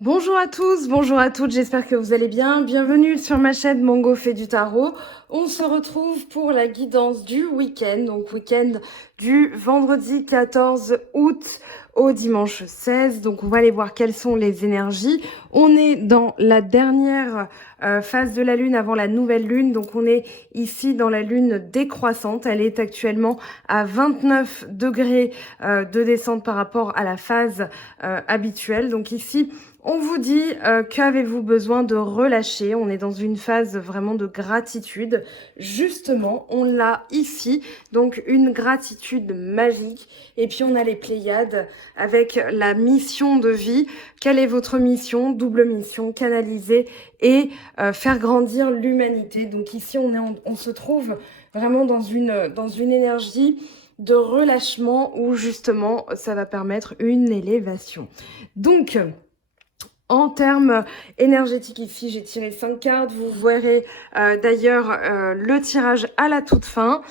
Bonjour à tous, bonjour à toutes, j'espère que vous allez bien. Bienvenue sur ma chaîne Mongo fait du tarot. On se retrouve pour la guidance du week-end, donc week-end du vendredi 14 août au dimanche 16. Donc on va aller voir quelles sont les énergies. On est dans la dernière phase de la lune avant la nouvelle lune. Donc on est ici dans la lune décroissante. Elle est actuellement à 29 degrés de descente par rapport à la phase habituelle. Donc ici, on vous dit qu'avez-vous besoin de relâcher. On est dans une phase vraiment de gratitude. Justement, on l'a ici, donc une gratitude magique. Et puis on a les Pléiades avec la mission de vie. Quelle est votre mission? Double mission, canaliser et faire grandir l'humanité. Donc ici, on se trouve vraiment dans une énergie de relâchement où justement ça va permettre une élévation. Donc, en termes énergétiques, ici, j'ai tiré 5 cartes. Vous verrez d'ailleurs le tirage à la toute fin.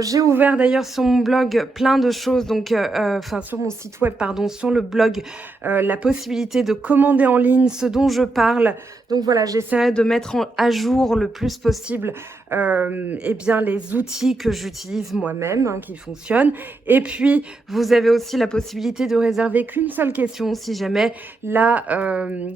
J'ai ouvert d'ailleurs sur mon blog plein de choses, donc enfin sur mon site web, pardon, sur le blog, la possibilité de commander en ligne ce dont je parle. Donc voilà, j'essaierai de mettre à jour le plus possible eh bien les outils que j'utilise moi-même, hein, qui fonctionnent. Et puis, vous avez aussi la possibilité de réserver qu'une seule question si jamais la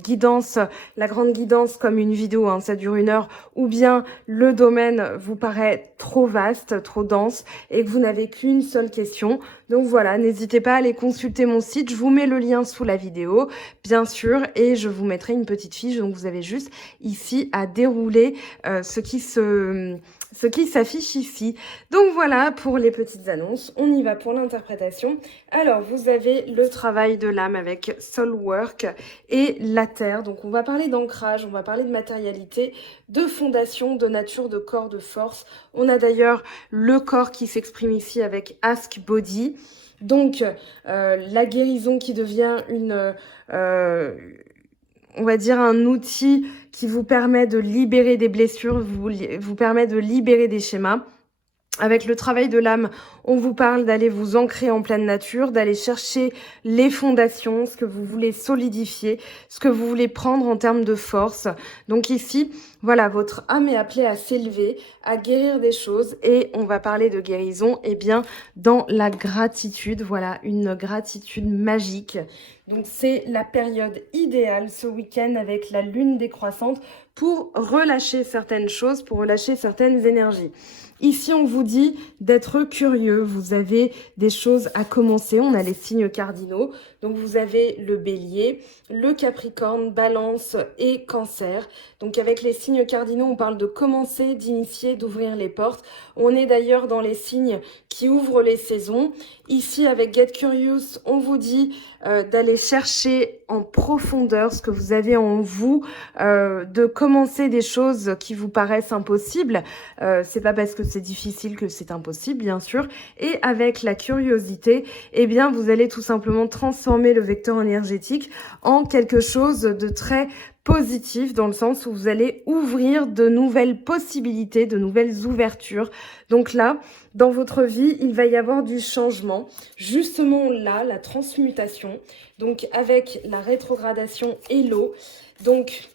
guidance, la grande guidance comme une vidéo, hein, ça dure 1 heure, ou bien le domaine vous paraît trop vaste, trop dense, et que vous n'avez qu'une seule question. Donc voilà, n'hésitez pas à aller consulter mon site, je vous mets le lien sous la vidéo, bien sûr, et je vous mettrai une petite fiche, donc vous avez juste ici à dérouler ce qui s'affiche ici. Donc voilà pour les petites annonces. On y va pour l'interprétation. Alors, vous avez le travail de l'âme avec Soul Work et la terre. Donc, on va parler d'ancrage, on va parler de matérialité, de fondation, de nature, de corps, de force. On a d'ailleurs le corps qui s'exprime ici avec Ask Body. Donc, la guérison qui devient on va dire un outil qui vous permet de libérer des blessures, vous permet de libérer des schémas. Avec le travail de l'âme, on vous parle d'aller vous ancrer en pleine nature, d'aller chercher les fondations, ce que vous voulez solidifier, ce que vous voulez prendre en termes de force. Donc ici, voilà, votre âme est appelée à s'élever, à guérir des choses, et on va parler de guérison, eh bien, dans la gratitude, voilà, une gratitude magique. Donc c'est la période idéale ce week-end avec la lune décroissante pour relâcher certaines choses, pour relâcher certaines énergies. Ici, on vous dit d'être curieux. Vous avez des choses à commencer. On a les signes cardinaux. Donc, vous avez le bélier, le capricorne, balance et cancer. Donc, avec les signes cardinaux, on parle de commencer, d'initier, d'ouvrir les portes. On est d'ailleurs dans les signes qui ouvrent les saisons. Ici, avec Get Curious, on vous dit d'aller chercher en profondeur ce que vous avez en vous, de commencer des choses qui vous paraissent impossibles. C'est pas parce que c'est difficile que c'est impossible, bien sûr. Et avec la curiosité, eh bien, vous allez tout simplement transformer le vecteur énergétique en quelque chose de très positif, dans le sens où vous allez ouvrir de nouvelles possibilités, de nouvelles ouvertures. Donc là, dans votre vie, il va y avoir du changement. Justement là, la transmutation, donc avec la rétrogradation et l'eau. Donc,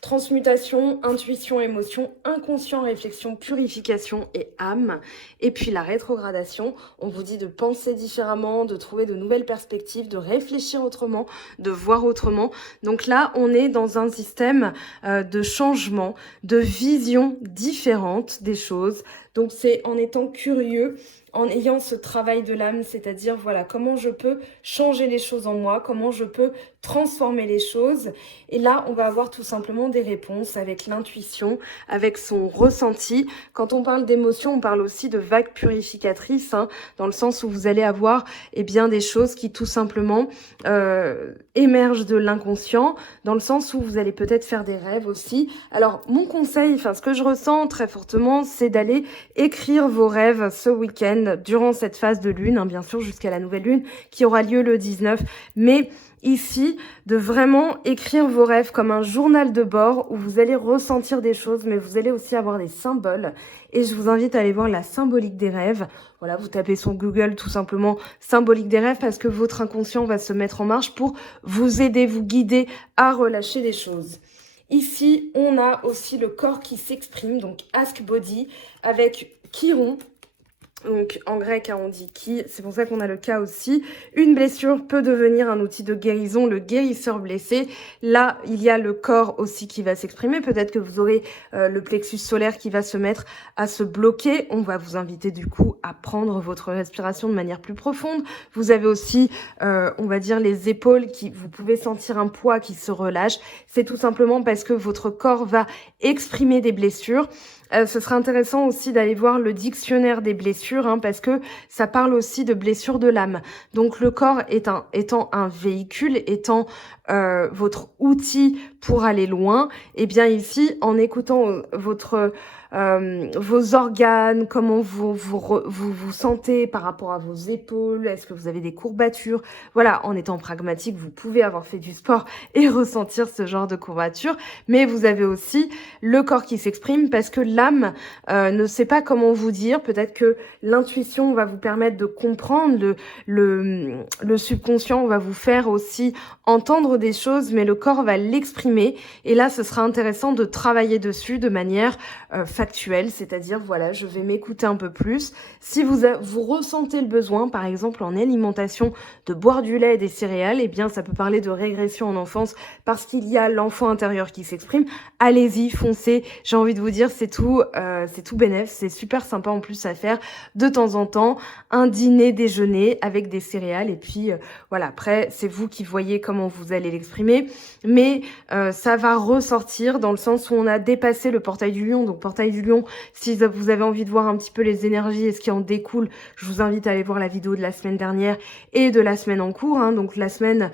transmutation, intuition, émotion, inconscient, réflexion, purification et âme. Et puis la rétrogradation, on vous dit de penser différemment, de trouver de nouvelles perspectives, de réfléchir autrement, de voir autrement. Donc là, on est dans un système de changement, de vision différente des choses. Donc c'est en étant curieux, en ayant ce travail de l'âme, c'est-à-dire voilà comment je peux changer les choses en moi, comment je peux transformer les choses. Et là, on va avoir tout simplement des réponses avec l'intuition, avec son ressenti. Quand on parle d'émotion, on parle aussi de vagues purificatrices, hein, dans le sens où vous allez avoir eh bien, des choses qui tout simplement émergent de l'inconscient, dans le sens où vous allez peut-être faire des rêves aussi. Alors, mon conseil, enfin ce que je ressens très fortement, c'est d'aller écrire vos rêves ce week-end durant cette phase de lune, hein, bien sûr jusqu'à la nouvelle lune qui aura lieu le 19. Mais ici, de vraiment écrire vos rêves comme un journal de bord où vous allez ressentir des choses, mais vous allez aussi avoir des symboles. Et je vous invite à aller voir la symbolique des rêves. Voilà, vous tapez sur Google tout simplement symbolique des rêves parce que votre inconscient va se mettre en marche pour vous aider, vous guider à relâcher les choses. Ici, on a aussi le corps qui s'exprime, donc Ask Body, avec Chiron. Donc en grec, on dit qui, c'est pour ça qu'on a le cas aussi. Une blessure peut devenir un outil de guérison, le guérisseur blessé. Là, il y a le corps aussi qui va s'exprimer. Peut-être que vous aurez le plexus solaire qui va se mettre à se bloquer. On va vous inviter du coup à prendre votre respiration de manière plus profonde. Vous avez aussi, on va dire, les épaules qui, vous pouvez sentir un poids qui se relâche. C'est tout simplement parce que votre corps va exprimer des blessures. Ce serait intéressant aussi d'aller voir le dictionnaire des blessures, hein, parce que ça parle aussi de blessures de l'âme. Donc le corps étant un véhicule, étant votre outil pour aller loin, et bien ici, en écoutant vos organes, comment vous sentez par rapport à vos épaules, est-ce que vous avez des courbatures? Voilà, en étant pragmatique, vous pouvez avoir fait du sport et ressentir ce genre de courbatures, mais vous avez aussi le corps qui s'exprime parce que l'âme ne sait pas comment vous dire. Peut-être que l'intuition va vous permettre de comprendre, le subconscient va vous faire aussi entendre des choses, mais le corps va l'exprimer. Et là, ce sera intéressant de travailler dessus de manière factuelle, c'est-à-dire, voilà, je vais m'écouter un peu plus. Si vous ressentez le besoin, par exemple en alimentation, de boire du lait et des céréales, eh bien, ça peut parler de régression en enfance parce qu'il y a l'enfant intérieur qui s'exprime. Allez-y, foncez. J'ai envie de vous dire, c'est tout bénef, c'est super sympa en plus à faire de temps en temps, un dîner, déjeuner avec des céréales et puis voilà, après c'est vous qui voyez comment vous allez l'exprimer, mais ça va ressortir dans le sens où on a dépassé le portail du lion. Donc portail du lion, si vous avez envie de voir un petit peu les énergies et ce qui en découle, je vous invite à aller voir la vidéo de la semaine dernière et de la semaine en cours, hein, donc la semaine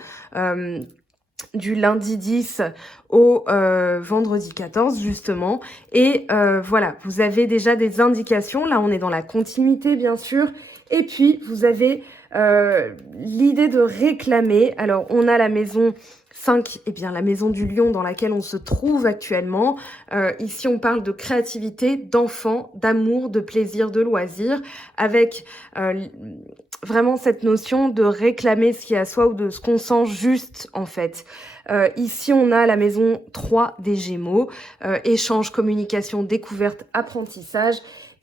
du lundi 10 au vendredi 14 justement. Et voilà, vous avez déjà des indications. Là, on est dans la continuité bien sûr. Et puis, vous avez l'idée de réclamer. Alors, on a la maison 5, eh bien la maison du lion dans laquelle on se trouve actuellement. Ici, on parle de créativité, d'enfant, d'amour, de plaisir, de loisir, avec vraiment cette notion de réclamer ce qui est à soi ou de ce qu'on sent juste en fait. Ici, on a la maison 3 des Gémeaux, échange, communication, découverte, apprentissage.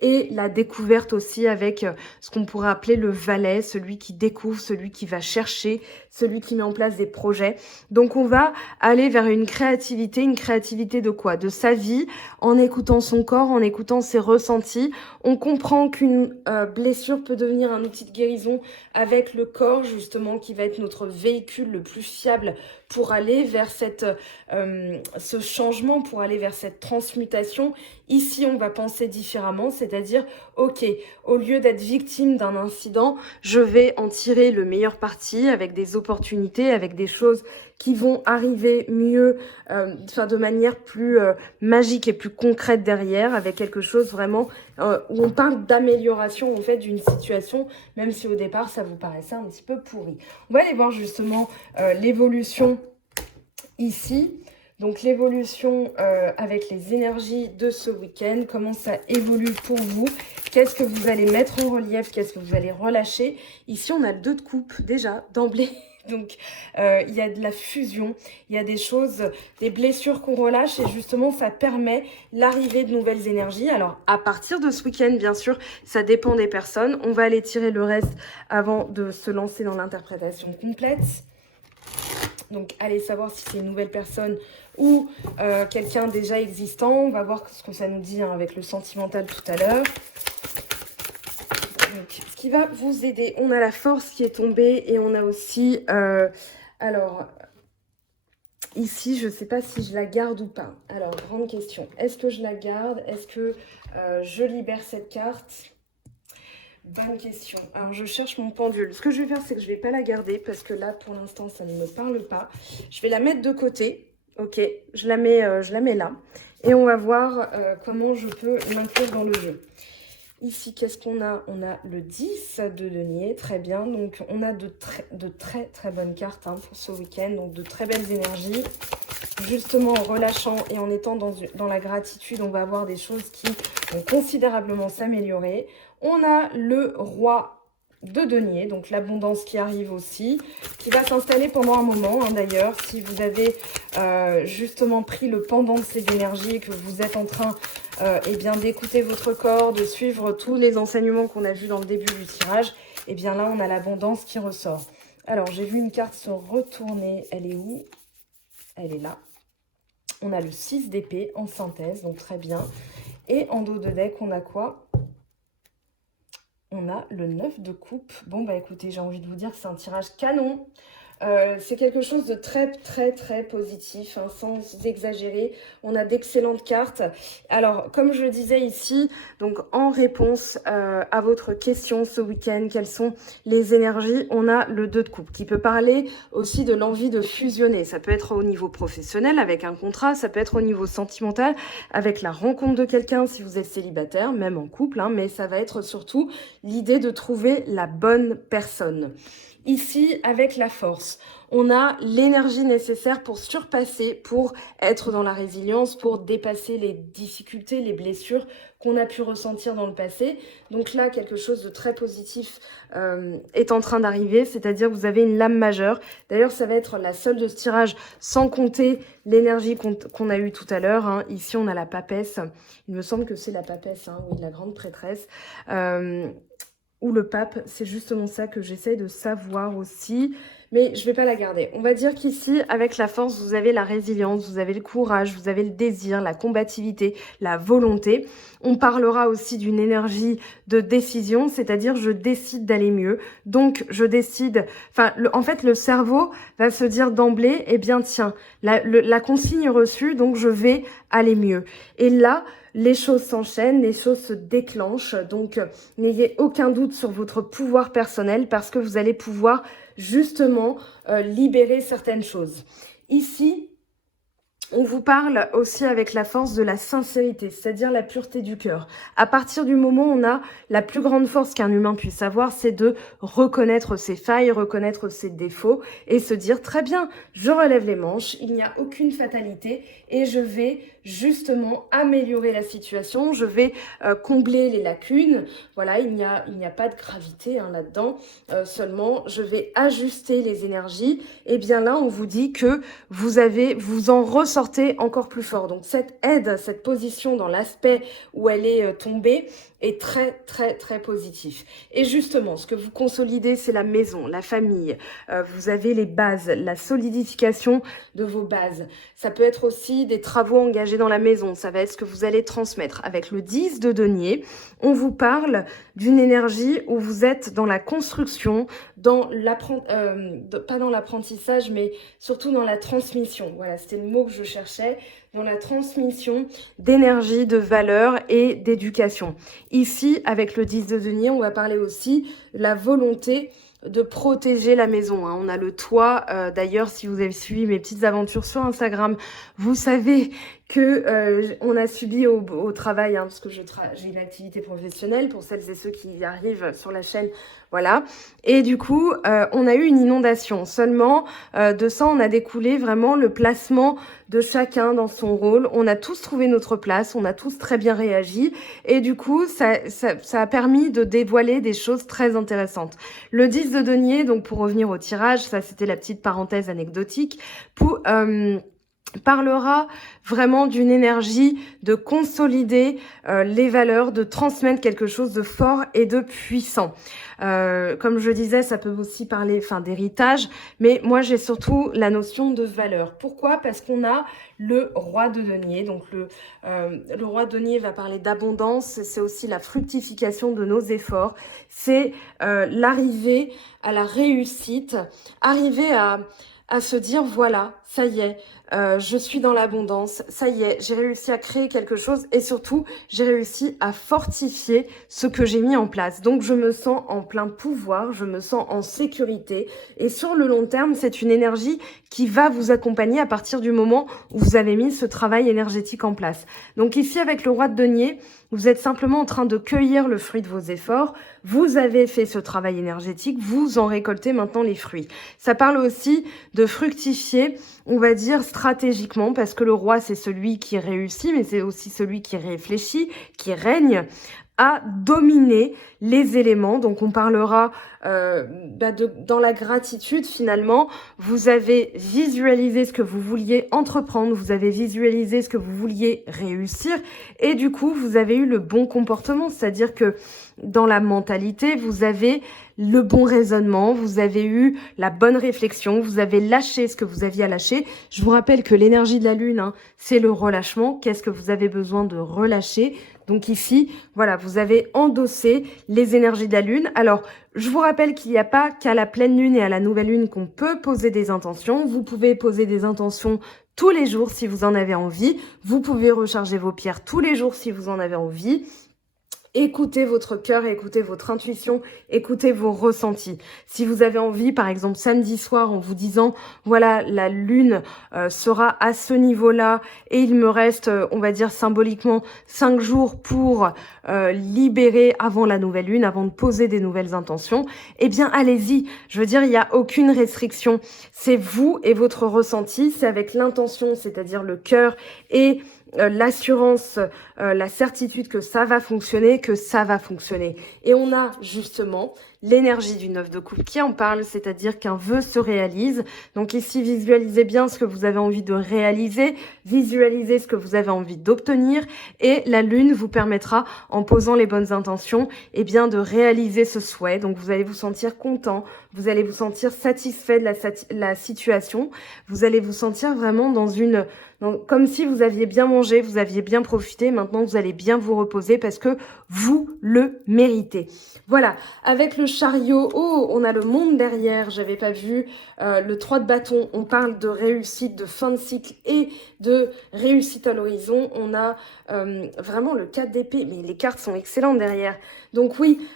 Et la découverte aussi avec ce qu'on pourrait appeler le valet, celui qui découvre, celui qui va chercher, celui qui met en place des projets. Donc on va aller vers une créativité de quoi? De sa vie, en écoutant son corps, en écoutant ses ressentis. On comprend qu'une blessure peut devenir un outil de guérison avec le corps justement qui va être notre véhicule le plus fiable pour aller vers ce changement, pour aller vers cette transmutation. Ici, on va penser différemment, c'est-à-dire, ok, au lieu d'être victime d'un incident, je vais en tirer le meilleur parti avec des opportunités, avec des choses qui vont arriver mieux, de manière plus magique et plus concrète derrière, avec quelque chose vraiment où on parle d'amélioration en fait d'une situation, même si au départ ça vous paraissait un petit peu pourri. On va aller voir justement l'évolution ici. Donc l'évolution avec les énergies de ce week-end, comment ça évolue pour vous, qu'est-ce que vous allez mettre en relief, qu'est-ce que vous allez relâcher. Ici on a le 2 de coupe déjà d'emblée. Donc, il y a de la fusion, il y a des choses, des blessures qu'on relâche et justement, ça permet l'arrivée de nouvelles énergies. Alors, à partir de ce week-end, bien sûr, ça dépend des personnes. On va aller tirer le reste avant de se lancer dans l'interprétation complète. Donc, allez savoir si c'est une nouvelle personne ou quelqu'un déjà existant. On va voir ce que ça nous dit hein, avec le sentimental tout à l'heure. Donc, ce qui va vous aider, on a la force qui est tombée et on a aussi, alors, ici, je ne sais pas si je la garde ou pas. Alors, grande question, est-ce que je la garde? Est-ce que je libère cette carte? Bonne question. Alors, je cherche mon pendule. Ce que je vais faire, c'est que je ne vais pas la garder parce que là, pour l'instant, ça ne me parle pas. Je vais la mettre de côté. Ok, je la mets là. Et on va voir comment je peux l'inclure dans le jeu. Ici, qu'est-ce qu'on a? On a le 10 de denier, très bien. Donc, on a de très bonnes cartes hein, pour ce week-end. Donc, de très belles énergies. Justement, en relâchant et en étant dans la gratitude, on va avoir des choses qui vont considérablement s'améliorer. On a le roi de denier, donc l'abondance qui arrive aussi, qui va s'installer pendant un moment hein, d'ailleurs. Si vous avez justement pris le pendant de ces énergies et que vous êtes en train eh bien d'écouter votre corps, de suivre tous les enseignements qu'on a vus dans le début du tirage, et bien là on a l'abondance qui ressort. Alors j'ai vu une carte se retourner, elle est où? Elle est là. On a le 6 d'épée en synthèse, donc très bien. Et en dos de deck, on a quoi? On a le 9 de coupe. Bon, bah écoutez, j'ai envie de vous dire que c'est un tirage canon. C'est quelque chose de très positif, hein, sans exagérer. On a d'excellentes cartes. Alors, comme je le disais ici, donc en réponse à votre question ce week-end, quelles sont les énergies? On a le 2 de coupe qui peut parler aussi de l'envie de fusionner. Ça peut être au niveau professionnel avec un contrat, ça peut être au niveau sentimental avec la rencontre de quelqu'un si vous êtes célibataire, même en couple, hein, mais ça va être surtout l'idée de trouver la bonne personne. Ici, avec la force, on a l'énergie nécessaire pour surpasser, pour être dans la résilience, pour dépasser les difficultés, les blessures qu'on a pu ressentir dans le passé. Donc là, quelque chose de très positif est en train d'arriver, c'est-à-dire que vous avez une lame majeure. D'ailleurs, ça va être la seule de ce tirage, sans compter l'énergie qu'on a eue tout à l'heure. Hein. Ici, on a la papesse. Il me semble que c'est la papesse, hein, oui, la grande prêtresse. Ou le pape, c'est justement ça que j'essaye de savoir aussi, mais je ne vais pas la garder. On va dire qu'ici, avec la force, vous avez la résilience, vous avez le courage, vous avez le désir, la combativité, la volonté. On parlera aussi d'une énergie de décision, c'est-à-dire je décide d'aller mieux, donc je décide... Enfin, en fait, le cerveau va se dire d'emblée, eh bien tiens, la consigne reçue, donc je vais aller mieux. Et là, les choses s'enchaînent, les choses se déclenchent, donc n'ayez aucun doute sur votre pouvoir personnel parce que vous allez pouvoir justement libérer certaines choses. Ici, on vous parle aussi avec la force de la sincérité, c'est-à-dire la pureté du cœur. À partir du moment où on a la plus grande force qu'un humain puisse avoir, c'est de reconnaître ses failles, reconnaître ses défauts et se dire très bien, je relève les manches, il n'y a aucune fatalité et je vais justement améliorer la situation, je vais combler les lacunes. Voilà, il n'y a pas de gravité hein, là-dedans, seulement je vais ajuster les énergies. Et bien là, on vous dit que vous en ressortez encore plus fort. Donc cette aide, cette position dans l'aspect où elle est tombée est très positif. Et justement, ce que vous consolidez, c'est la maison, la famille. Vous avez les bases, la solidification de vos bases. Ça peut être aussi des travaux engagés dans la maison. Ça va être ce que vous allez transmettre. Avec le 10 de denier, on vous parle d'une énergie où vous êtes dans la construction, pas dans l'apprentissage, mais surtout dans la transmission. Voilà, c'était le mot que je cherchais. Dans la transmission d'énergie, de valeur et d'éducation. Ici, avec le 10 de denier, on va parler aussi de la volonté de protéger la maison. Hein. On a le toit. D'ailleurs, si vous avez suivi mes petites aventures sur Instagram, vous savez que on a subi au travail, hein, parce que j'ai une activité professionnelle pour celles et ceux qui arrivent sur la chaîne. Voilà. Et du coup, on a eu une inondation. Seulement, de ça, on a découlé vraiment le placement de chacun dans son rôle. On a tous trouvé notre place, on a tous très bien réagi. Et du coup, ça a permis de dévoiler des choses très intéressantes. Le 10 de denier, donc pour revenir au tirage, ça c'était la petite parenthèse anecdotique, parlera vraiment d'une énergie de consolider les valeurs, de transmettre quelque chose de fort et de puissant. Comme je disais, ça peut aussi parler d'héritage, mais moi j'ai surtout la notion de valeur. Pourquoi? Parce qu'on a le roi de denier. Donc le roi de denier va parler d'abondance, c'est aussi la fructification de nos efforts, c'est l'arrivée à la réussite, arriver à se dire voilà, ça y est, je suis dans l'abondance, ça y est, j'ai réussi à créer quelque chose et surtout, j'ai réussi à fortifier ce que j'ai mis en place. Donc, je me sens en plein pouvoir, je me sens en sécurité et sur le long terme, c'est une énergie qui va vous accompagner à partir du moment où vous avez mis ce travail énergétique en place. Donc ici, avec le roi de denier, vous êtes simplement en train de cueillir le fruit de vos efforts. Vous avez fait ce travail énergétique, vous en récoltez maintenant les fruits. Ça parle aussi de fructifier, on va dire stratégiquement, parce que le roi, c'est celui qui réussit, mais c'est aussi celui qui réfléchit, qui règne, à dominer les éléments. Donc on parlera dans la gratitude finalement. Vous avez visualisé ce que vous vouliez entreprendre, vous avez visualisé ce que vous vouliez réussir et du coup vous avez eu le bon comportement, c'est-à-dire que dans la mentalité, vous avez le bon raisonnement, vous avez eu la bonne réflexion, vous avez lâché ce que vous aviez à lâcher. Je vous rappelle que l'énergie de la lune, hein, c'est le relâchement. Qu'est-ce que vous avez besoin de relâcher? Donc ici, voilà, vous avez endossé les énergies de la lune. Alors, je vous rappelle qu'il n'y a pas qu'à la pleine lune et à la nouvelle lune qu'on peut poser des intentions. Vous pouvez poser des intentions tous les jours si vous en avez envie. Vous pouvez recharger vos pierres tous les jours si vous en avez envie. Écoutez votre cœur, écoutez votre intuition, écoutez vos ressentis. Si vous avez envie, par exemple samedi soir, en vous disant, voilà, la lune sera à ce niveau-là et il me reste, on va dire symboliquement, 5 jours pour libérer avant la nouvelle lune, avant de poser des nouvelles intentions, eh bien allez-y. Je veux dire, il n'y a aucune restriction. C'est vous et votre ressenti, c'est avec l'intention, c'est-à-dire le cœur et l'assurance, la certitude que ça va fonctionner, Et on a justement l'énergie du 9 de coupe qui en parle, c'est-à-dire qu'un vœu se réalise. Donc ici, visualisez bien ce que vous avez envie de réaliser, visualisez ce que vous avez envie d'obtenir et la lune vous permettra, en posant les bonnes intentions, eh bien de réaliser ce souhait. Donc vous allez vous sentir content, vous allez vous sentir satisfait de la situation, vous allez vous sentir vraiment donc, comme si vous aviez bien mangé, vous aviez bien profité, maintenant vous allez bien vous reposer parce que vous le méritez. Voilà, avec le chariot, oh, on a le monde derrière, j'avais pas vu, le 3 de bâton, on parle de réussite, de fin de cycle et de réussite à l'horizon. On a vraiment le 4 d'épée, mais les cartes sont excellentes derrière. Donc oui,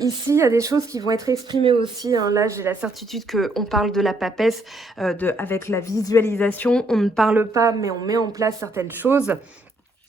ici, il y a des choses qui vont être exprimées aussi. Hein. Là, j'ai la certitude qu'on parle de la papesse, avec la visualisation. On ne parle pas, mais on met en place certaines choses.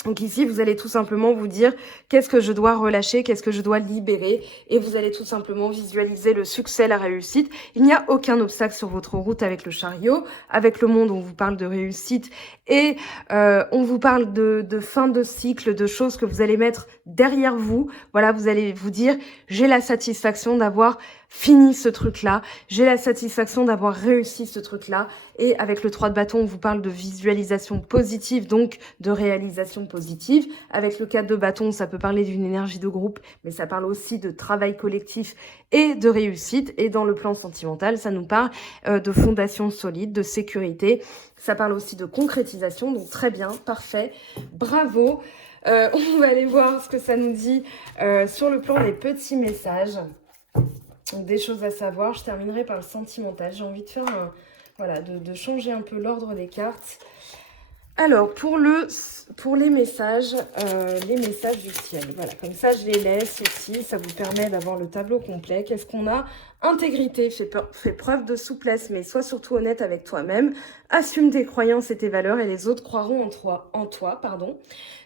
Donc ici, vous allez tout simplement vous dire qu'est-ce que je dois relâcher, qu'est-ce que je dois libérer et vous allez tout simplement visualiser le succès, la réussite. Il n'y a aucun obstacle sur votre route avec le chariot, avec le monde, on vous parle de réussite et on vous parle de fin de cycle, de choses que vous allez mettre derrière vous. Voilà, vous allez vous dire j'ai la satisfaction d'avoir fini ce truc-là, j'ai la satisfaction d'avoir réussi ce truc-là. Et avec le 3 de bâton, on vous parle de visualisation positive, donc de réalisation positive. Avec le 4 de bâton, ça peut parler d'une énergie de groupe, mais ça parle aussi de travail collectif et de réussite. Et dans le plan sentimental, ça nous parle de fondation solide, de sécurité. Ça parle aussi de concrétisation, donc très bien, parfait, bravo. On va aller voir ce que ça nous dit sur le plan des petits messages. Donc, des choses à savoir. Je terminerai par le sentimental. J'ai envie de faire voilà, de changer un peu l'ordre des cartes. Alors, pour les messages du ciel. Voilà, comme ça, je les laisse ici. Ça vous permet d'avoir le tableau complet. Qu'est-ce qu'on a? Intégrité, fais preuve de souplesse, mais sois surtout honnête avec toi-même. Assume tes croyances et tes valeurs et les autres croiront en toi.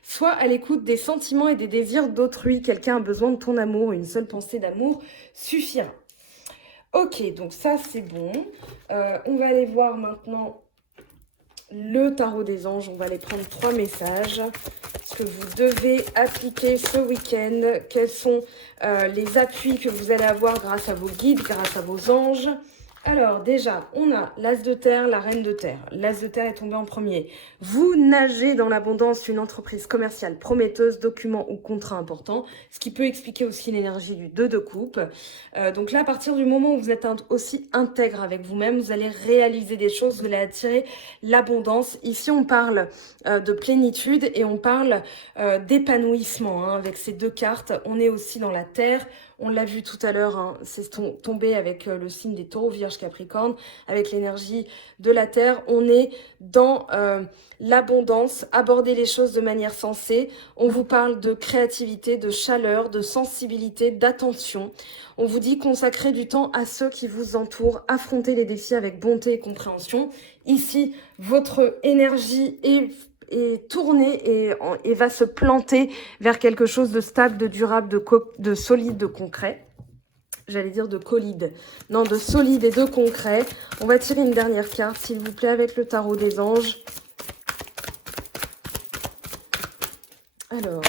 Sois à l'écoute des sentiments et des désirs d'autrui. Quelqu'un a besoin de ton amour. Une seule pensée d'amour suffira. Ok, donc ça, c'est bon. On va aller voir maintenant le tarot des anges. On va aller prendre 3 messages. Ce que vous devez appliquer ce week-end. Quels sont les appuis que vous allez avoir grâce à vos guides, grâce à vos anges. Alors déjà, on a l'as de terre, la reine de terre. L'as de terre est tombé en premier. Vous nagez dans l'abondance, une entreprise commerciale prometteuse, document ou contrat important, ce qui peut expliquer aussi l'énergie du 2 de coupe. Donc là, à partir du moment où vous êtes aussi intègre avec vous-même, vous allez réaliser des choses, vous allez attirer l'abondance. Ici, on parle de plénitude et on parle d'épanouissement. Hein. Avec ces 2 cartes, on est aussi dans la terre. On l'a vu tout à l'heure, hein, c'est tombé avec le signe des taureaux vierges Vierge, Capricorne, avec l'énergie de la Terre. On est dans l'abondance, aborder les choses de manière sensée. On vous parle de créativité, de chaleur, de sensibilité, d'attention. On vous dit consacrer du temps à ceux qui vous entourent, affronter les défis avec bonté et compréhension. Ici, votre énergie est tournée et va se planter vers quelque chose de stable, de durable, de solide, de concret. J'allais dire de collide. Non, de solide et de concret. On va tirer une dernière carte, s'il vous plaît, avec le tarot des anges. Alors,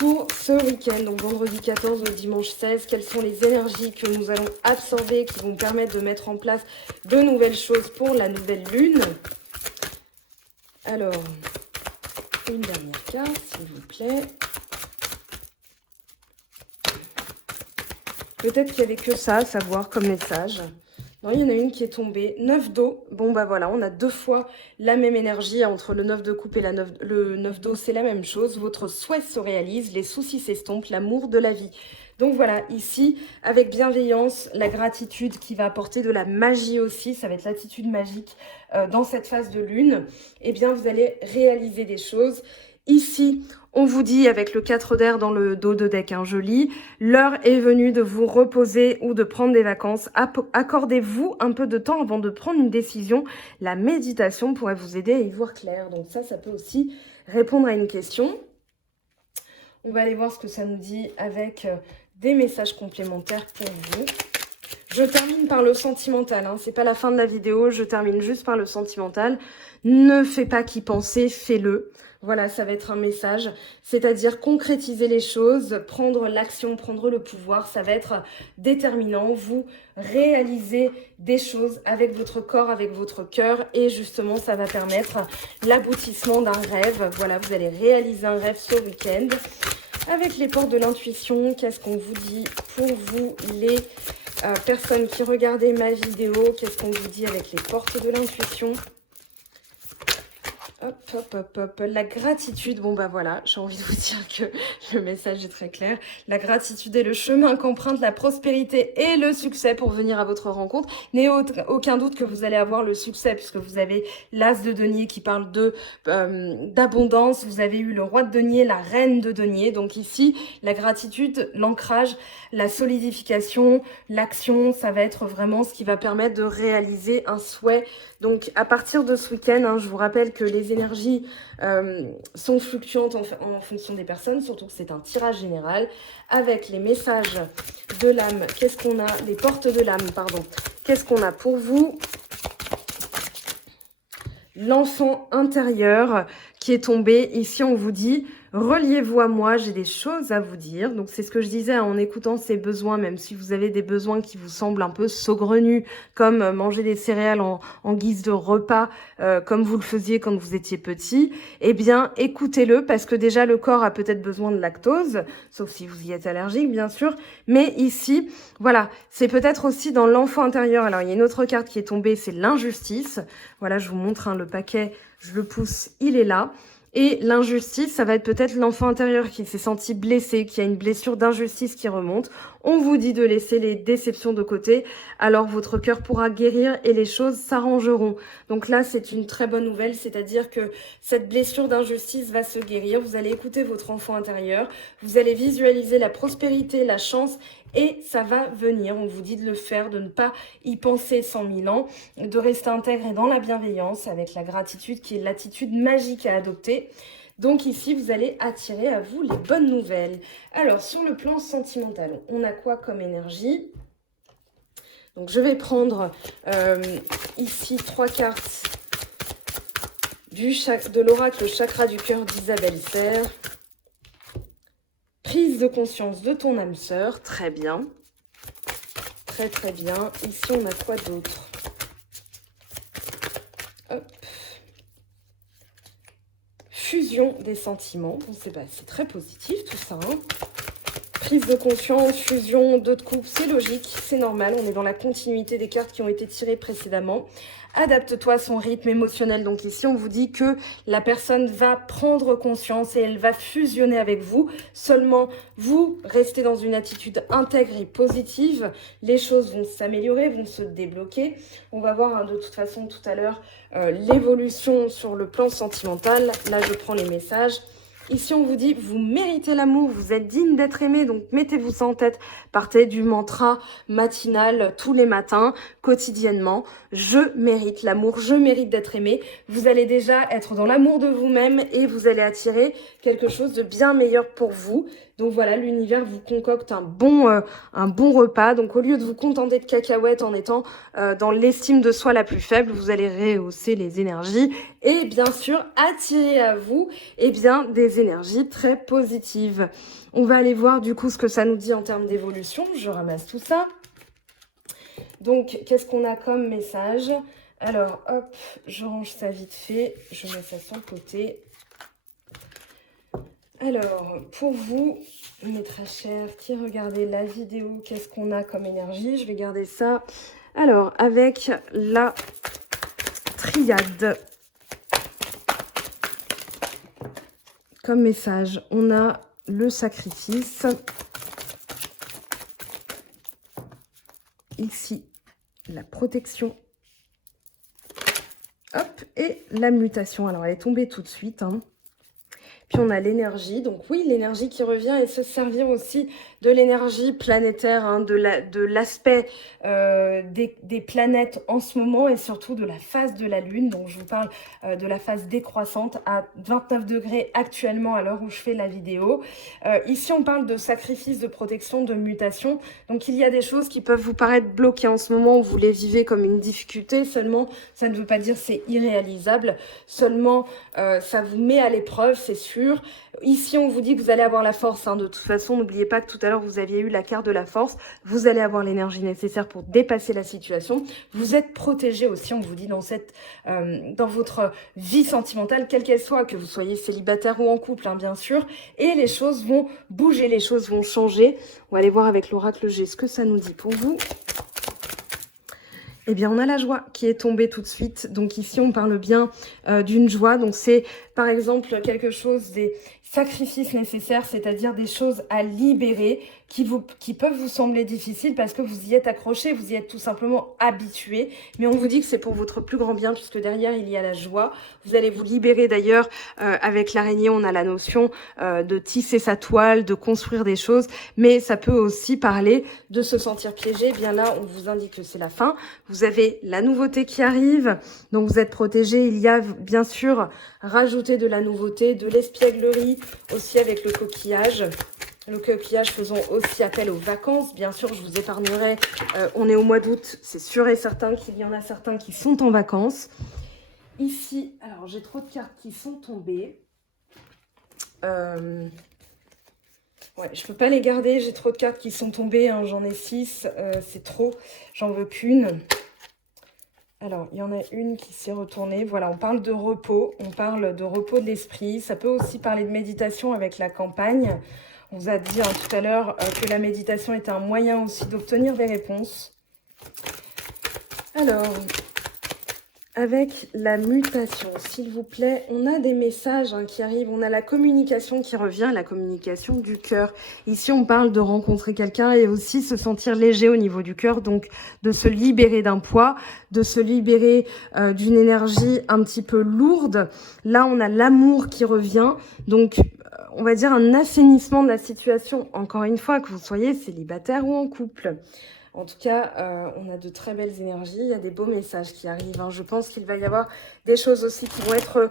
pour ce week-end, donc vendredi 14 au dimanche 16, quelles sont les énergies que nous allons absorber qui vont permettre de mettre en place de nouvelles choses pour la nouvelle lune? Alors, une dernière carte, s'il vous plaît. Peut-être qu'il n'y avait que ça à savoir comme message. Non, il y en a une qui est tombée. 9 d'eau. Bon, bah voilà, on a 2 fois la même énergie entre le 9 de coupe et le 9 d'eau. C'est la même chose. Votre souhait se réalise, les soucis s'estompent, l'amour de la vie. Donc voilà, ici, avec bienveillance, la gratitude qui va apporter de la magie aussi. Ça va être l'attitude magique dans cette phase de lune. Eh bien, vous allez réaliser des choses. Ici, on vous dit avec le 4 d'air dans le dos de deck, hein, joli, l'heure est venue de vous reposer ou de prendre des vacances. Accordez-vous un peu de temps avant de prendre une décision. La méditation pourrait vous aider à y voir clair. Donc ça peut aussi répondre à une question. On va aller voir ce que ça nous dit avec des messages complémentaires pour vous. Je termine par le sentimental, hein. C'est pas la fin de la vidéo, je termine juste par le sentimental. Ne fais pas qu'y penser, fais-le. Voilà, ça va être un message, c'est-à-dire concrétiser les choses, prendre l'action, prendre le pouvoir, ça va être déterminant. Vous réalisez des choses avec votre corps, avec votre cœur et justement, ça va permettre l'aboutissement d'un rêve. Voilà, vous allez réaliser un rêve ce week-end. Avec les portes de l'intuition, qu'est-ce qu'on vous dit pour vous, les personnes qui regardaient ma vidéo? Qu'est-ce qu'on vous dit avec les portes de l'intuition? Hop, hop, hop, hop. La gratitude, bon bah voilà, j'ai envie de vous dire que le message est très clair. La gratitude est le chemin qu'emprunte la prospérité et le succès pour venir à votre rencontre. N'ayez aucun doute que vous allez avoir le succès puisque vous avez l'as de denier qui parle d'abondance. Vous avez eu le roi de denier, la reine de denier. Donc ici, la gratitude, l'ancrage, la solidification, l'action, ça va être vraiment ce qui va permettre de réaliser un souhait. Donc à partir de ce week-end, hein, je vous rappelle que les énergies sont fluctuantes en fonction des personnes, surtout que c'est un tirage général. Avec les messages de l'âme, qu'est-ce qu'on a? Les portes de l'âme, pardon. Qu'est-ce qu'on a pour vous? L'enfant intérieur qui est tombé. Ici, on vous dit, reliez-vous à moi, j'ai des choses à vous dire. Donc, c'est ce que je disais en écoutant ces besoins, même si vous avez des besoins qui vous semblent un peu saugrenus, comme manger des céréales en guise de repas, comme vous le faisiez quand vous étiez petit. Eh bien, écoutez-le, parce que déjà, le corps a peut-être besoin de lactose, sauf si vous y êtes allergique, bien sûr. Mais ici, voilà, c'est peut-être aussi dans l'enfant intérieur. Alors, il y a une autre carte qui est tombée, c'est l'injustice. Voilà, je vous montre le paquet. Je le pousse, il est là. Et l'injustice, ça va être peut-être l'enfant intérieur qui s'est senti blessé, qui a une blessure d'injustice qui remonte. On vous dit de laisser les déceptions de côté, alors votre cœur pourra guérir et les choses s'arrangeront. Donc là, c'est une très bonne nouvelle, c'est-à-dire que cette blessure d'injustice va se guérir. Vous allez écouter votre enfant intérieur, vous allez visualiser la prospérité, la chance, et ça va venir. On vous dit de le faire, de ne pas y penser 100 000 ans, de rester intégré dans la bienveillance avec la gratitude qui est l'attitude magique à adopter. Donc ici, vous allez attirer à vous les bonnes nouvelles. Alors, sur le plan sentimental, on a quoi comme énergie? Donc, je vais prendre ici 3 cartes de l'oracle chakra du cœur d'Isabelle Serre. Prise de conscience de ton âme sœur, très bien. Très très bien. Ici, on a quoi d'autre? Hop. Fusion des sentiments. Bon, c'est très positif tout ça. Hein. prise de conscience, fusion, 2 de coupe, c'est logique, c'est normal. On est dans la continuité des cartes qui ont été tirées précédemment. Adapte-toi à son rythme émotionnel. Donc ici, on vous dit que la personne va prendre conscience et elle va fusionner avec vous. Seulement, vous restez dans une attitude intègre et positive. Les choses vont s'améliorer, vont se débloquer. On va voir hein, de toute façon tout à l'heure l'évolution sur le plan sentimental. Là, je prends les messages. Ici, on vous dit, vous méritez l'amour, vous êtes digne d'être aimé, donc mettez-vous ça en tête. Partez du mantra matinal tous les matins, quotidiennement. Je mérite l'amour, je mérite d'être aimé. Vous allez déjà être dans l'amour de vous-même et vous allez attirer quelque chose de bien meilleur pour vous. Donc voilà, l'univers vous concocte un bon repas. Donc au lieu de vous contenter de cacahuètes en étant dans l'estime de soi la plus faible, vous allez rehausser les énergies et bien sûr attirer à vous des énergies très positives. On va aller voir du coup ce que ça nous dit en termes d'évolution. Je ramasse tout ça. Donc qu'est-ce qu'on a comme message? Alors hop, je range ça vite fait. Je mets ça sur le côté. Alors, pour vous, mes très chers, qui regardez la vidéo, qu'est-ce qu'on a comme énergie? Je vais garder ça. Alors, avec la triade. Comme message, on a le sacrifice. Ici, la protection. Hop, et la mutation. Alors, elle est tombée tout de suite, hein. Puis on a l'énergie, donc oui, l'énergie qui revient et se servir aussi de l'énergie planétaire, hein, de l'aspect des planètes en ce moment et surtout de la phase de la Lune. Donc je vous parle de la phase décroissante à 29 degrés actuellement à l'heure où je fais la vidéo. Ici, on parle de sacrifice, de protection, de mutation. Donc il y a des choses qui peuvent vous paraître bloquées en ce moment où vous les vivez comme une difficulté. Seulement, ça ne veut pas dire c'est irréalisable. Seulement, ça vous met à l'épreuve, c'est sûr. Ici, on vous dit que vous allez avoir la force. Hein. De toute façon, n'oubliez pas que tout à l'heure, vous aviez eu la carte de la force. Vous allez avoir l'énergie nécessaire pour dépasser la situation. Vous êtes protégé aussi, on vous dit, dans votre vie sentimentale, quelle qu'elle soit, que vous soyez célibataire ou en couple, hein, bien sûr. Et les choses vont bouger, les choses vont changer. On va aller voir avec l'oracle G ce que ça nous dit pour vous. Eh bien, on a la joie qui est tombée tout de suite. Donc ici, on parle bien d'une joie. Donc c'est, par exemple, quelque chose des sacrifices nécessaires, c'est-à-dire des choses à libérer qui peuvent vous sembler difficiles parce que vous y êtes accroché, vous y êtes tout simplement habitué. Mais on vous dit que c'est pour votre plus grand bien puisque derrière, il y a la joie. Vous allez vous libérer d'ailleurs. Avec l'araignée, on a la notion de tisser sa toile, de construire des choses. Mais ça peut aussi parler de se sentir piégé. Eh bien là, on vous indique que c'est la fin. Vous avez la nouveauté qui arrive. Donc vous êtes protégé. Il y a bien sûr rajouter de la nouveauté, de l'espièglerie aussi avec le coquillage. Le coquillage faisant aussi appel aux vacances. Bien sûr, je vous épargnerai. On est au mois d'août. C'est sûr et certain qu'il y en a certains qui sont en vacances. Ici, alors j'ai trop de cartes qui sont tombées. Ouais, je peux pas les garder. J'ai trop de cartes qui sont tombées. Hein. J'en ai 6. C'est trop. J'en veux qu'une. Alors, il y en a une qui s'est retournée. Voilà, on parle de repos. On parle de repos de l'esprit. Ça peut aussi parler de méditation avec la campagne. On vous a dit hein, tout à l'heure que la méditation était un moyen aussi d'obtenir des réponses. Alors, avec la mutation, s'il vous plaît, on a des messages hein, qui arrivent. On a la communication qui revient, la communication du cœur. Ici, on parle de rencontrer quelqu'un et aussi se sentir léger au niveau du cœur. Donc, de se libérer d'un poids, de se libérer d'une énergie un petit peu lourde. Là, on a l'amour qui revient. Donc, on va dire un assainissement de la situation. Encore une fois, que vous soyez célibataire ou en couple. En tout cas, on a de très belles énergies. Il y a des beaux messages qui arrivent. Hein. Je pense qu'il va y avoir des choses aussi qui vont être...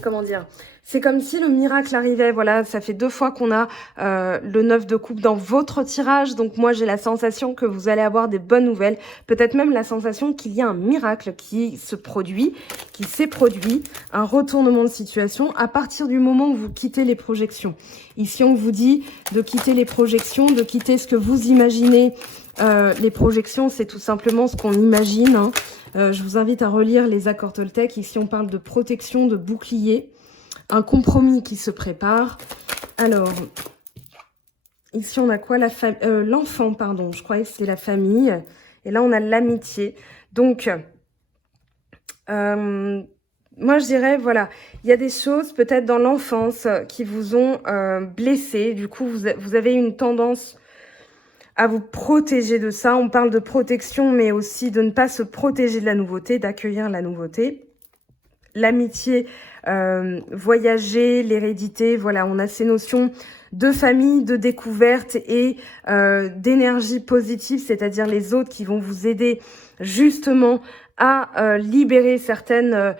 comment dire? C'est comme si le miracle arrivait. Voilà, ça fait 2 fois qu'on a le 9 de coupe dans votre tirage. Donc moi, j'ai la sensation que vous allez avoir des bonnes nouvelles. Peut-être même la sensation qu'il y a un miracle qui se produit, qui s'est produit. Un retournement de situation à partir du moment où vous quittez les projections. Ici, on vous dit de quitter les projections, de quitter ce que vous imaginez. Les projections, c'est tout simplement ce qu'on imagine. Hein. Je vous invite à relire les accords Toltec. Ici, on parle de protection, de bouclier. Un compromis qui se prépare. Alors, Ici, on a quoi? L'enfant, pardon. Je croyais que c'était la famille. Et là, on a l'amitié. Donc, moi, je dirais, voilà, il y a des choses peut-être dans l'enfance qui vous ont blessé. Du coup, vous avez une tendance à vous protéger de ça. On parle de protection, mais aussi de ne pas se protéger de la nouveauté, d'accueillir la nouveauté. L'amitié, voyager, l'hérédité, voilà, on a ces notions de famille, de découverte et d'énergie positive, c'est-à-dire les autres qui vont vous aider justement à libérer certaines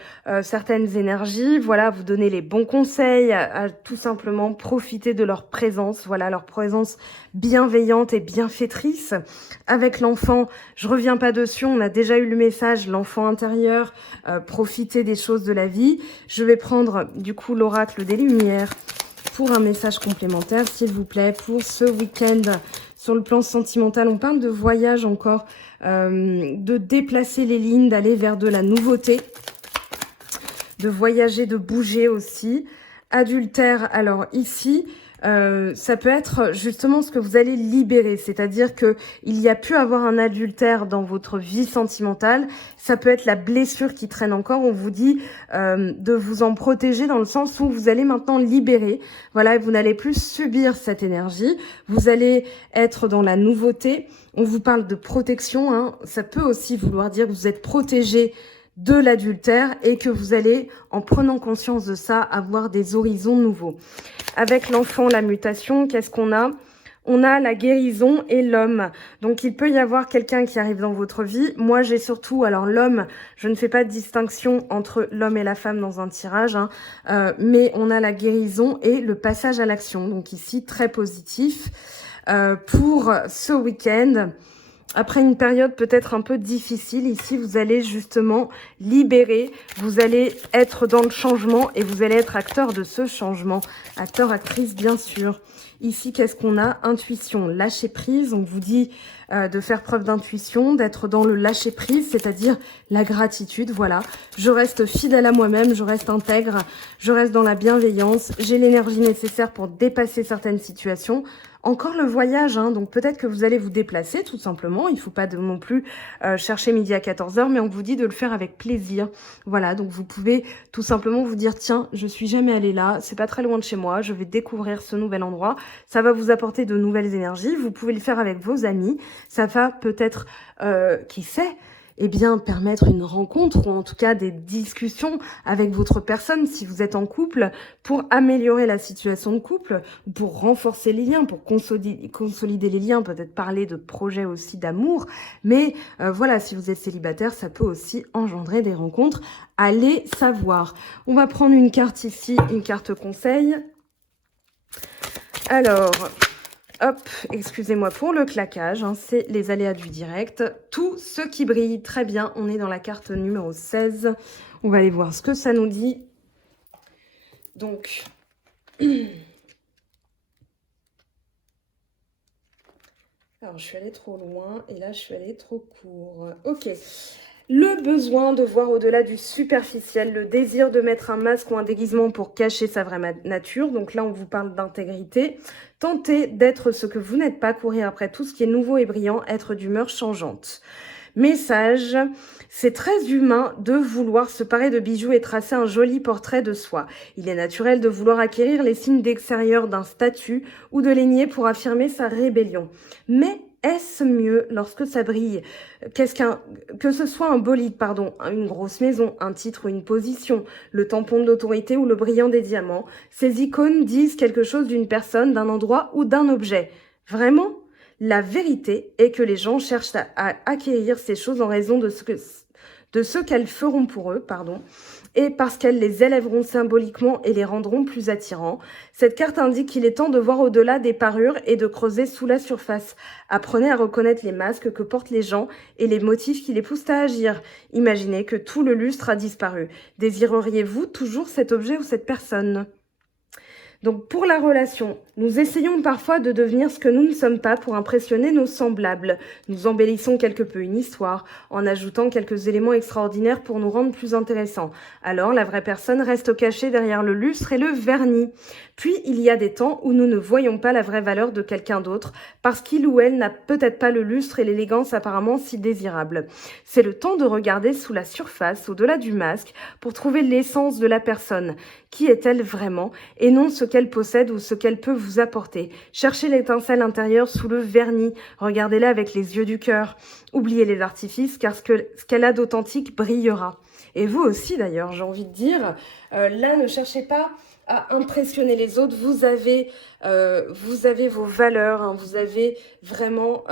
énergies, voilà, vous donner les bons conseils, à tout simplement profiter de leur présence, voilà, leur présence bienveillante et bienfaitrice. Avec l'enfant, je reviens pas dessus, on a déjà eu le message, l'enfant intérieur, profiter des choses de la vie. Je vais prendre du coup l'oracle des Lumières pour un message complémentaire, s'il vous plaît, pour ce week-end. Sur le plan sentimental, on parle de voyage encore, de déplacer les lignes, d'aller vers de la nouveauté, de voyager, de bouger aussi. Adultère, alors ici, ça peut être justement ce que vous allez libérer, c'est-à-dire que il y a pu avoir un adultère dans votre vie sentimentale, ça peut être la blessure qui traîne encore, on vous dit de vous en protéger dans le sens où vous allez maintenant libérer, voilà, vous n'allez plus subir cette énergie, vous allez être dans la nouveauté, on vous parle de protection, hein, ça peut aussi vouloir dire que vous êtes protégé de l'adultère et que vous allez, en prenant conscience de ça, avoir des horizons nouveaux. Avec l'enfant, la mutation, qu'est-ce qu'on a? On a la guérison et l'homme. Donc, il peut y avoir quelqu'un qui arrive dans votre vie. Moi, j'ai surtout, alors l'homme, je ne fais pas de distinction entre l'homme et la femme dans un tirage, hein, mais on a la guérison et le passage à l'action. Donc ici, très positif pour ce week-end. Après une période peut-être un peu difficile, ici, vous allez justement libérer, vous allez être dans le changement et vous allez être acteur de ce changement. Acteur, actrice, bien sûr. Ici, qu'est-ce qu'on a? Intuition, lâcher prise. On vous dit de faire preuve d'intuition, d'être dans le lâcher prise, c'est-à-dire la gratitude. Voilà, je reste fidèle à moi-même, je reste intègre, je reste dans la bienveillance. J'ai l'énergie nécessaire pour dépasser certaines situations. Encore le voyage, hein, donc peut-être que vous allez vous déplacer tout simplement. Il ne faut pas non plus chercher midi à 14h, mais on vous dit de le faire avec plaisir. Voilà, donc vous pouvez tout simplement vous dire, tiens, je suis jamais allée là, c'est pas très loin de chez moi, je vais découvrir ce nouvel endroit. Ça va vous apporter de nouvelles énergies. Vous pouvez le faire avec vos amis. Ça va peut-être, qui sait, eh bien, permettre une rencontre ou en tout cas des discussions avec votre personne si vous êtes en couple pour améliorer la situation de couple, pour renforcer les liens, pour consolider les liens, peut-être parler de projets aussi d'amour. Mais voilà, si vous êtes célibataire, ça peut aussi engendrer des rencontres. Allez savoir. On va prendre une carte ici, une carte conseil. Alors... hop, excusez-moi pour le claquage, hein, c'est les aléas du direct. Tout ce qui brille, très bien, on est dans la carte numéro 16. On va aller voir ce que ça nous dit. Donc, alors je suis allée trop loin et là je suis allée trop court. Ok. Le besoin de voir au-delà du superficiel, le désir de mettre un masque ou un déguisement pour cacher sa vraie nature. Donc là, on vous parle d'intégrité. Tentez d'être ce que vous n'êtes pas, courir après tout ce qui est nouveau et brillant, être d'humeur changeante. Message, c'est très humain de vouloir se parer de bijoux et tracer un joli portrait de soi. Il est naturel de vouloir acquérir les signes d'extérieur d'un statut ou de les nier pour affirmer sa rébellion. Mais est-ce mieux lorsque ça brille? Que ce soit un bolide, pardon, une grosse maison, un titre ou une position, le tampon de l'autorité ou le brillant des diamants, ces icônes disent quelque chose d'une personne, d'un endroit ou d'un objet. Vraiment? La vérité est que les gens cherchent à acquérir ces choses en raison de ce qu'elles feront pour eux, et parce qu'elles les élèveront symboliquement et les rendront plus attirants. Cette carte indique qu'il est temps de voir au-delà des parures et de creuser sous la surface. Apprenez à reconnaître les masques que portent les gens et les motifs qui les poussent à agir. Imaginez que tout le lustre a disparu. Désireriez-vous toujours cet objet ou cette personne ? Donc pour la relation, nous essayons parfois de devenir ce que nous ne sommes pas pour impressionner nos semblables. Nous embellissons quelque peu une histoire en ajoutant quelques éléments extraordinaires pour nous rendre plus intéressants. Alors la vraie personne reste cachée derrière le lustre et le vernis. Puis il y a des temps où nous ne voyons pas la vraie valeur de quelqu'un d'autre parce qu'il ou elle n'a peut-être pas le lustre et l'élégance apparemment si désirables. C'est le temps de regarder sous la surface, au-delà du masque, pour trouver l'essence de la personne. Qui est-elle vraiment et non ce qu'elle possède ou ce qu'elle peut vous apporter. Cherchez l'étincelle intérieure sous le vernis, regardez-la avec les yeux du cœur. Oubliez les artifices car ce qu'elle a d'authentique brillera. Et vous aussi d'ailleurs, j'ai envie de dire, là ne cherchez pas à impressionner les autres, vous avez vos valeurs, hein, vous avez vraiment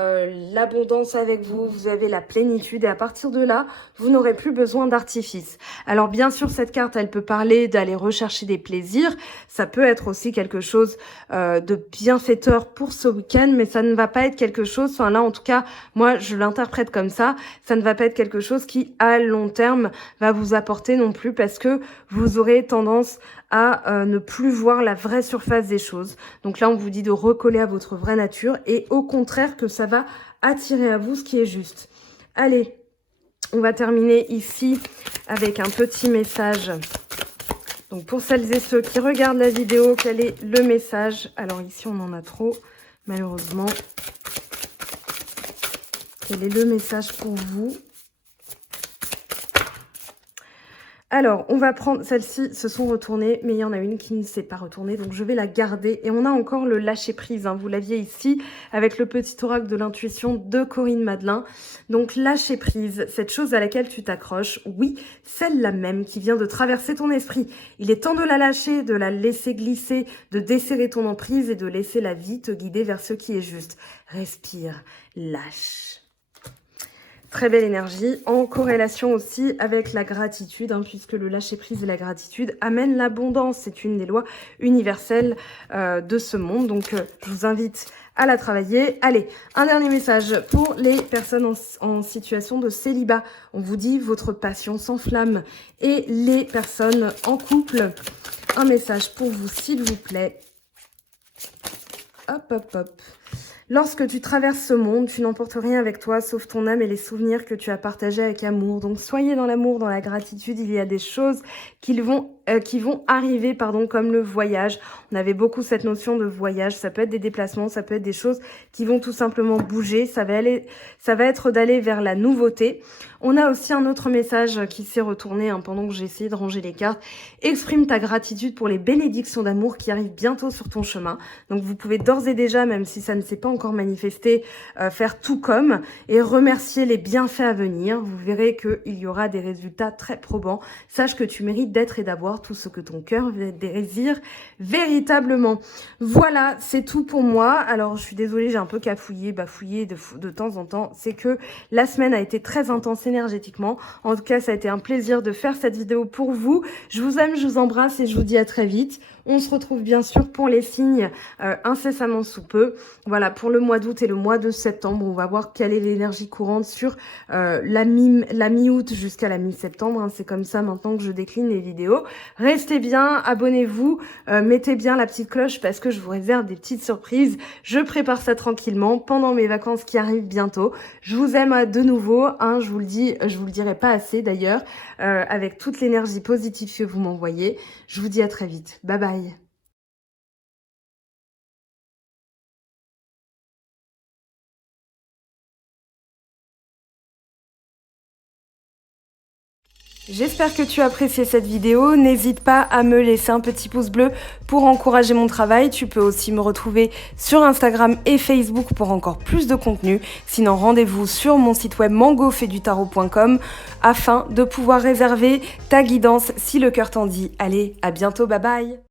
l'abondance avec vous, vous avez la plénitude et à partir de là, vous n'aurez plus besoin d'artifice. Alors bien sûr, cette carte, elle peut parler d'aller rechercher des plaisirs, ça peut être aussi quelque chose de bienfaiteur pour ce week-end, mais ça ne va pas être quelque chose, enfin là en tout cas, moi je l'interprète comme ça ne va pas être quelque chose qui à long terme va vous apporter non plus parce que vous aurez tendance à ne plus voir la vraie surface des choses. Donc là, on vous dit de recoller à votre vraie nature et au contraire que ça va attirer à vous ce qui est juste. Allez, on va terminer ici avec un petit message. Donc pour celles et ceux qui regardent la vidéo, quel est le message? Alors ici, on en a trop, malheureusement. Quel est le message pour vous? Alors, on va prendre, celles-ci se sont retournées, mais il y en a une qui ne s'est pas retournée, donc je vais la garder. Et on a encore le lâcher-prise, hein. Vous l'aviez ici, avec le petit oracle de l'intuition de Corinne Madelin. Donc, lâcher-prise, cette chose à laquelle tu t'accroches, oui, celle-là même qui vient de traverser ton esprit. Il est temps de la lâcher, de la laisser glisser, de desserrer ton emprise et de laisser la vie te guider vers ce qui est juste. Respire, lâche. Très belle énergie, en corrélation aussi avec la gratitude, hein, puisque le lâcher-prise et la gratitude amènent l'abondance. C'est une des lois universelles de ce monde. Donc, je vous invite à la travailler. Allez, un dernier message pour les personnes en situation de célibat. On vous dit, votre passion s'enflamme. Et les personnes en couple, un message pour vous, s'il vous plaît. Hop, hop, hop. Lorsque tu traverses ce monde, tu n'emportes rien avec toi sauf ton âme et les souvenirs que tu as partagés avec amour. Donc soyez dans l'amour, dans la gratitude. Il y a des choses qui vont arriver, comme le voyage. On avait beaucoup cette notion de voyage. Ça peut être des déplacements, ça peut être des choses qui vont tout simplement bouger. Ça va être d'aller vers la nouveauté. On a aussi un autre message qui s'est retourné pendant que j'ai essayé de ranger les cartes. Exprime ta gratitude pour les bénédictions d'amour qui arrivent bientôt sur ton chemin. Donc vous pouvez d'ores et déjà, même si ça ne s'est pas encore manifesté, faire tout comme et remercier les bienfaits à venir. Vous verrez qu'il y aura des résultats très probants. Sache que tu mérites d'être et d'avoir tout ce que ton cœur désire véritablement. Voilà, c'est tout pour moi. Alors je suis désolée, j'ai un peu bafouillé de temps en temps. C'est que la semaine a été très intense énergétiquement. En tout cas, ça a été un plaisir de faire cette vidéo pour vous. Je vous aime, je vous embrasse et je vous dis à très vite. On se retrouve bien sûr pour les signes incessamment sous peu. Voilà, pour le mois d'août et le mois de septembre, on va voir quelle est l'énergie courante sur la mi-août jusqu'à la mi-septembre. Hein. C'est comme ça maintenant que je décline les vidéos. Restez bien, abonnez-vous, mettez bien la petite cloche parce que je vous réserve des petites surprises. Je prépare ça tranquillement pendant mes vacances qui arrivent bientôt. Je vous aime de nouveau, hein, je vous le dis, je vous le dirai pas assez d'ailleurs, avec toute l'énergie positive que vous m'envoyez. Je vous dis à très vite. Bye bye. J'espère que tu as apprécié cette vidéo. N'hésite pas à me laisser un petit pouce bleu pour encourager mon travail. Tu peux aussi me retrouver sur Instagram et Facebook pour encore plus de contenu. Sinon, rendez-vous sur mon site web mangofaidutarot.com afin de pouvoir réserver ta guidance si le cœur t'en dit. Allez, à bientôt, bye bye.